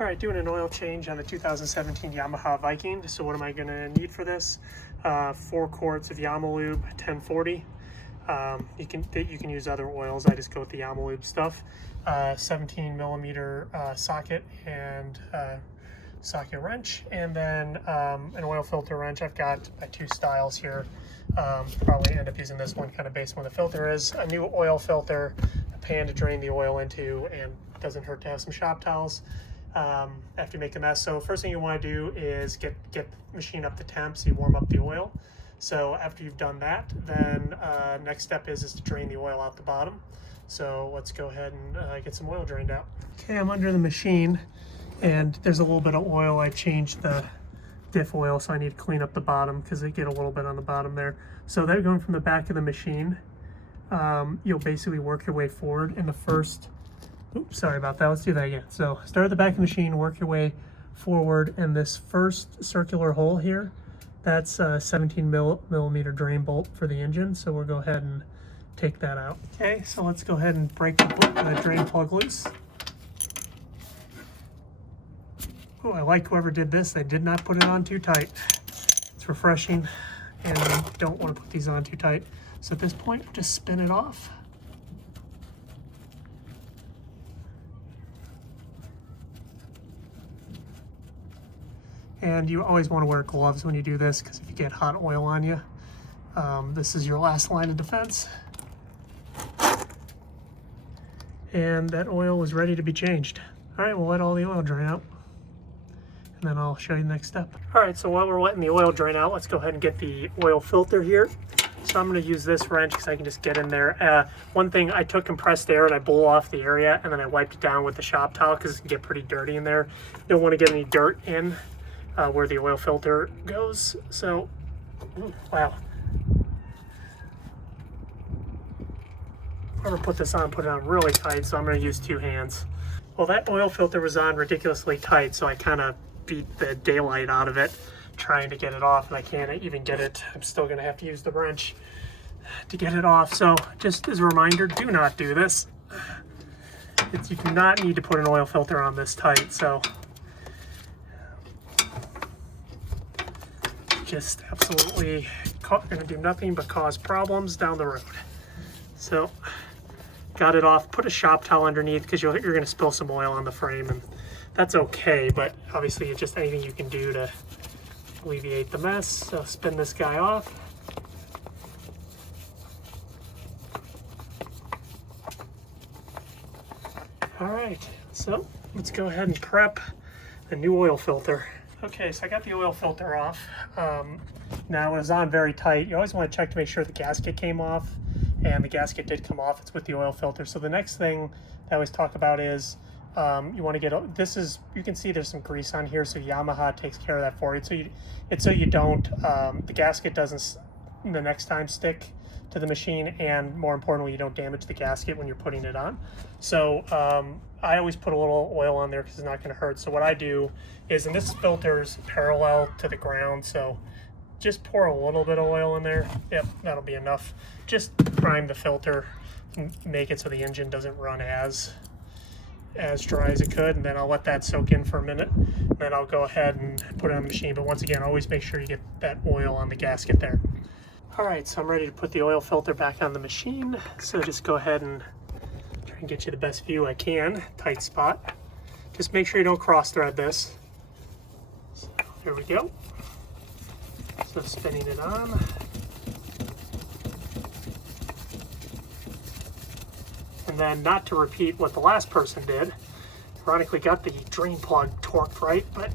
All right, doing an oil change on the 2017 Yamaha Viking. So what am I going to need for this? 4 quarts of Yamalube 1040. You can use other oils. I just go with the Yamalube stuff. 17 millimeter socket and socket wrench, and then an oil filter wrench. I've got my 2 styles here. Probably end up using this one kind of based on what the filter is. A new oil filter, a pan to drain the oil into, and it doesn't hurt to have some shop towels after you make a mess. So first thing you want to do is get the machine up to temp so you warm up the oil. So after you've done that, then next step is to drain the oil out the bottom. So let's go ahead and get some oil drained out. Okay, I'm under the machine and there's a little bit of oil. I changed the diff oil, so I need to clean up the bottom because they get a little bit on the bottom there. So they're going from the back of the machine. You'll basically work your way forward in the first, oops, sorry about that. Let's do that again. So start at the back of the machine, work your way forward, and this first circular hole here, that's a 17 millimeter drain bolt for the engine. So we'll go ahead and take that out. Okay, so let's go ahead and break the drain plug loose. Oh, I like whoever did this. They did not put it on too tight. It's refreshing, and you don't want to put these on too tight. So at this point, just spin it off. And you always want to wear gloves when you do this, because if you get hot oil on you, this is your last line of defense. And that oil is ready to be changed. All right, we'll let all the oil drain out, and then I'll show you the next step. All right, so while we're letting the oil drain out, let's go ahead and get the oil filter here. So I'm going to use this wrench because I can just get in there. One thing, I took compressed air and I blew off the area, and then I wiped it down with the shop towel because it can get pretty dirty in there. You don't want to get any dirt in where the oil filter goes. So, wow. If I ever put this on, put it on really tight, so I'm going to use 2 hands. Well, that oil filter was on ridiculously tight, so I kind of beat the daylight out of it trying to get it off, and I can't even get it. I'm still going to have to use the wrench to get it off. So just as a reminder, do not do this. You do not need to put an oil filter on this tight, so just absolutely going to do nothing but cause problems down the road. So got it off, put a shop towel underneath because you're going to spill some oil on the frame, and that's okay, but obviously it's just anything you can do to alleviate the mess. So spin this guy off. All right, so let's go ahead and prep the new oil filter. Okay, so I got the oil filter off. Now it was on very tight. You always want to check to make sure the gasket came off, and the gasket did come off. It's with the oil filter. So the next thing I always talk about is you want to get, this is, you can see there's some grease on here, so Yamaha takes care of that for you. So you don't, the gasket doesn't the next time stick to the machine, and more importantly, you don't damage the gasket when you're putting it on. So I always put a little oil on there because it's not going to hurt. So what I do is, and this filter's parallel to the ground, so just pour a little bit of oil in there. Yep, that'll be enough. Just prime the filter, make it so the engine doesn't run as dry as it could, and then I'll let that soak in for a minute. Then I'll go ahead and put it on the machine. But once again, always make sure you get that oil on the gasket there. All right, so I'm ready to put the oil filter back on the machine. So just go ahead and try and get you the best view I can. Tight spot. Just make sure you don't cross thread this. So here we go. So spinning it on. And then, not to repeat what the last person did, ironically got the drain plug torqued right, but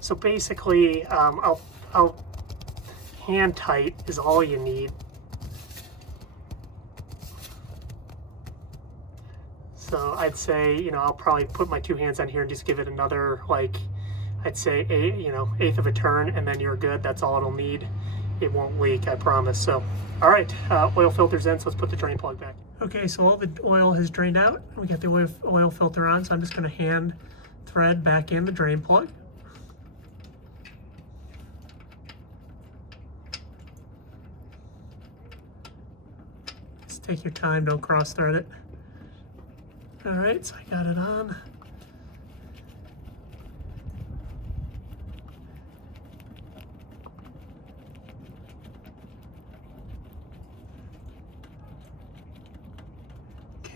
so basically I'll hand tight is all you need. So I'd say, you know, I'll probably put my 2 hands on here and just give it another, like, I'd say eighth of a turn, and then you're good. That's all it'll need. It won't leak, I promise. So, all right, oil filter's in, so let's put the drain plug back. Okay, so all the oil has drained out. We got the oil filter on, so I'm just going to hand thread back in the drain plug. Just take your time, don't cross thread it. All right, so I got it on.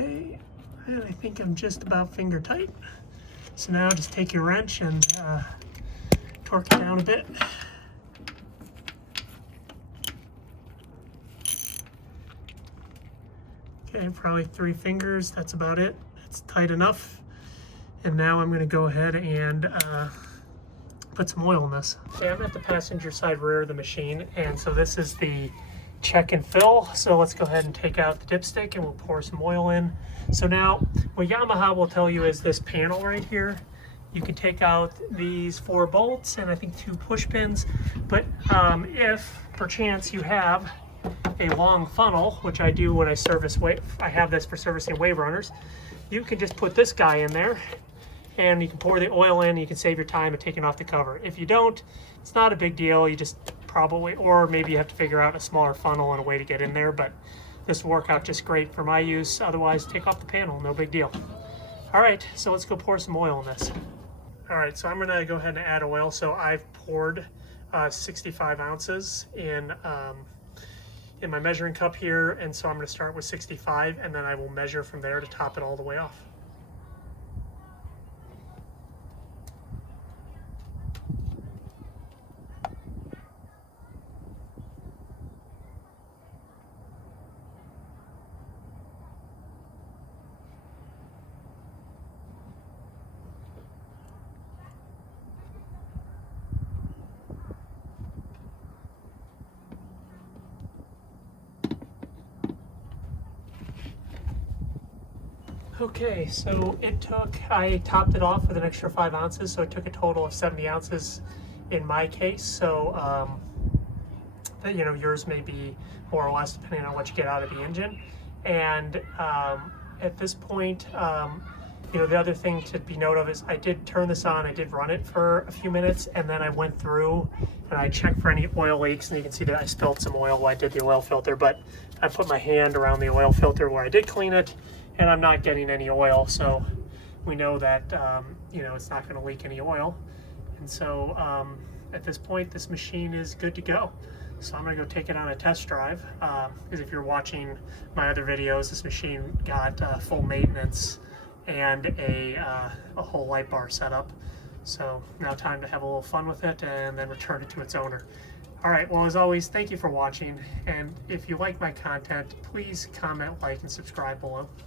Okay, and I think I'm just about finger tight. So now just take your wrench and torque it down a bit. Okay, probably 3 fingers, that's about it. It's tight enough. And now I'm going to go ahead and put some oil in this. Okay, I'm at the passenger side rear of the machine, and so this is the check and fill. So let's go ahead and take out the dipstick and we'll pour some oil in. So now what Yamaha will tell you is this panel right here. You can take out these 4 bolts and I think 2 push pins, but if perchance you have a long funnel, which I do when I service I have this for servicing wave runners, you can just put this guy in there and you can pour the oil in. You can save your time of taking off the cover. If you don't, it's not a big deal. You just probably, or maybe you have to figure out a smaller funnel and a way to get in there, but this will work out just great for my use. Otherwise, take off the panel, no big deal. All right, so let's go pour some oil in this. All right, so I'm gonna go ahead and add oil. So I've poured 65 ounces in my measuring cup here, and so I'm gonna start with 65, and then I will measure from there to top it all the way off. Okay, so I topped it off with an extra 5 ounces, so it took a total of 70 ounces in my case. So, you know, yours may be more or less depending on what you get out of the engine. And at this point, you know, the other thing to be note of is I did turn this on, I did run it for a few minutes, and then I went through and I checked for any oil leaks, and you can see that I spilled some oil while I did the oil filter, but I put my hand around the oil filter where I did clean it, and I'm not getting any oil, so we know that you know, it's not going to leak any oil. And so at this point, this machine is good to go. So I'm going to go take it on a test drive, because if you're watching my other videos, this machine got full maintenance and a whole light bar setup. So now time to have a little fun with it and then return it to its owner. All right, well, as always, thank you for watching, and if you like my content, please comment, like, and subscribe below.